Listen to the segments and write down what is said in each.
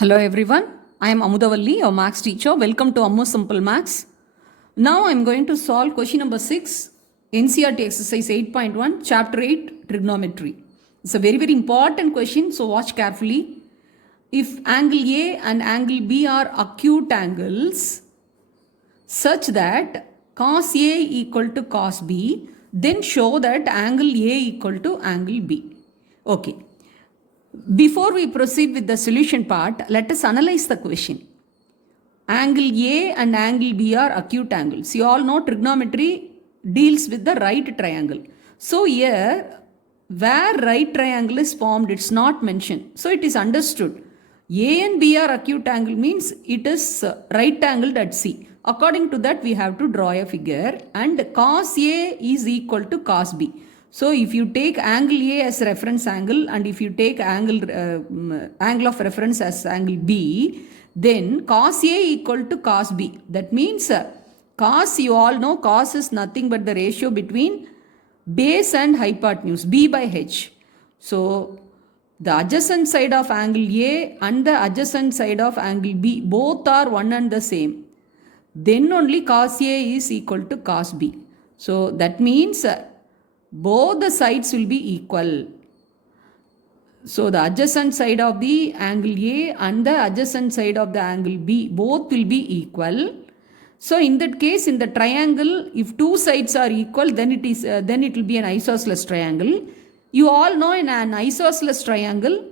Hello everyone, I am Amudavalli, your maths teacher. Welcome to Ammu Simple Maths. Now I am going to solve question number 6, NCERT exercise 8.1, chapter 8, trigonometry. It's a very important question, so watch carefully. If angle A and angle B are acute angles such that cos A equal to cos B, then show that angle A equal to angle B. Okay. Before we proceed with the solution part, let us analyze the question. Angle A and angle B are acute angles. You all know trigonometry deals with the right triangle. So here, where right triangle is formed, it's not mentioned. So it is understood. A and B are acute angle means it is right angled at C. According to that, we have to draw a figure and cos A is equal to cos B. So if you take angle A as reference angle and if you take angle of reference as angle B, then cos A equal to cos B. That means cos, you all know cos is nothing but the ratio between base and hypotenuse, B by H. So the adjacent side of angle A and the adjacent side of angle B, both are one and the same. Then only cos A is equal to cos B. So that means both the sides will be equal. So the adjacent side of the angle A and the adjacent side of the angle B, both will be equal. So in that case, in the triangle, if two sides are equal, then it will be an isosceles triangle. You all know in an isosceles triangle,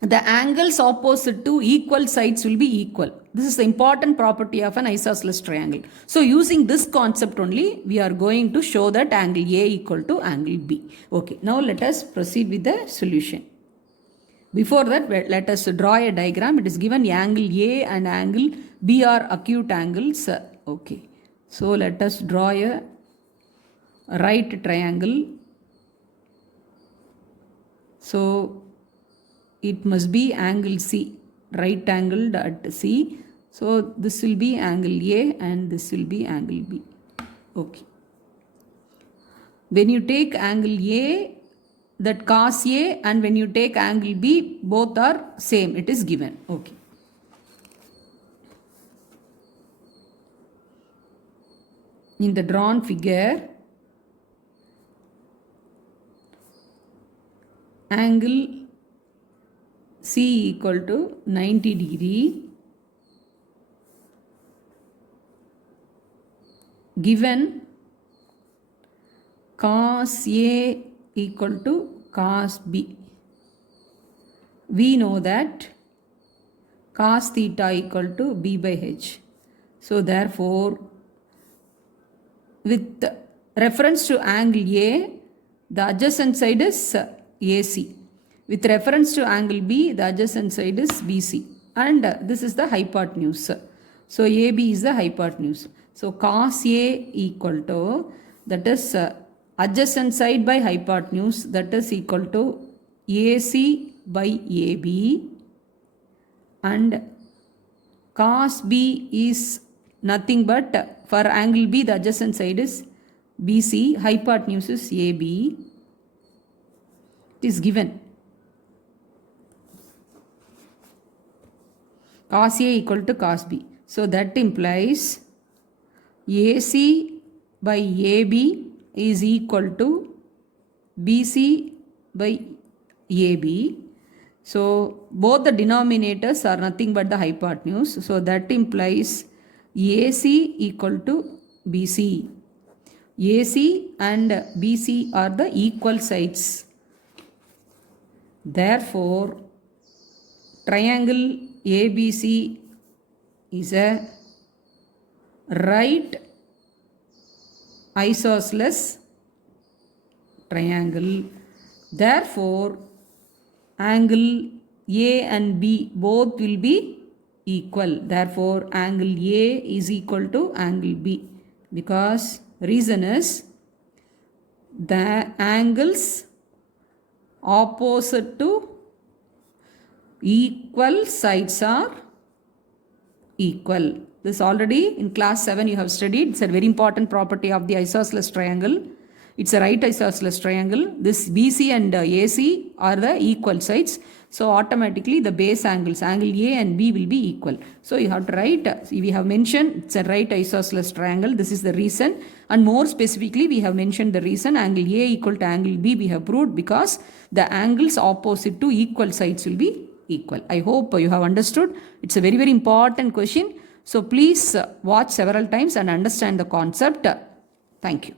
the angles opposite to equal sides will be equal. This is the important property of an isosceles triangle. So using this concept only, we are going to show that angle A equal to angle B. Okay, now let us proceed with the solution. Before that, let us draw a diagram. It is given angle A and angle B are acute angles. Okay, so let us draw a right triangle. So it must be angle C, right angled at C. So this will be angle A and this will be angle B. Okay. When you take angle A, that cos A, and when you take angle B, both are same. It is given. Okay. In the drawn figure, angle C equal to 90 degree, given cos A equal to cos B. We know that cos theta equal to B by H. So therefore, with reference to angle A, the adjacent side is AC. With reference to angle B, the adjacent side is BC. And this is the hypotenuse. So AB is the hypotenuse. So cos A equal to, that is adjacent side by hypotenuse, that is equal to AC by AB. And cos B is nothing but, for angle B, the adjacent side is BC, hypotenuse is AB. It is given. Cos A equal to cos B. So that implies AC by AB is equal to BC by AB. So both the denominators are nothing but the hypotenuse. So that implies AC equal to BC. AC and BC are the equal sides. Therefore, triangle ABC is a right isosceles triangle. Therefore, angle A and B both will be equal. Therefore, angle A is equal to angle B, because reason is the angles opposite to equal sides are equal. This already in class 7 you have studied. It's a very important property of the isosceles triangle. It's a right isosceles triangle. This BC and AC are the equal sides. So automatically the base angles, angle A and B will be equal. So you have to write, we have mentioned it's a right isosceles triangle. This is the reason. And more specifically, we have mentioned the reason angle A equal to angle B we have proved because the angles opposite to equal sides will be equal. I hope you have understood. It's a very, very important question. So please watch several times and understand the concept. Thank you.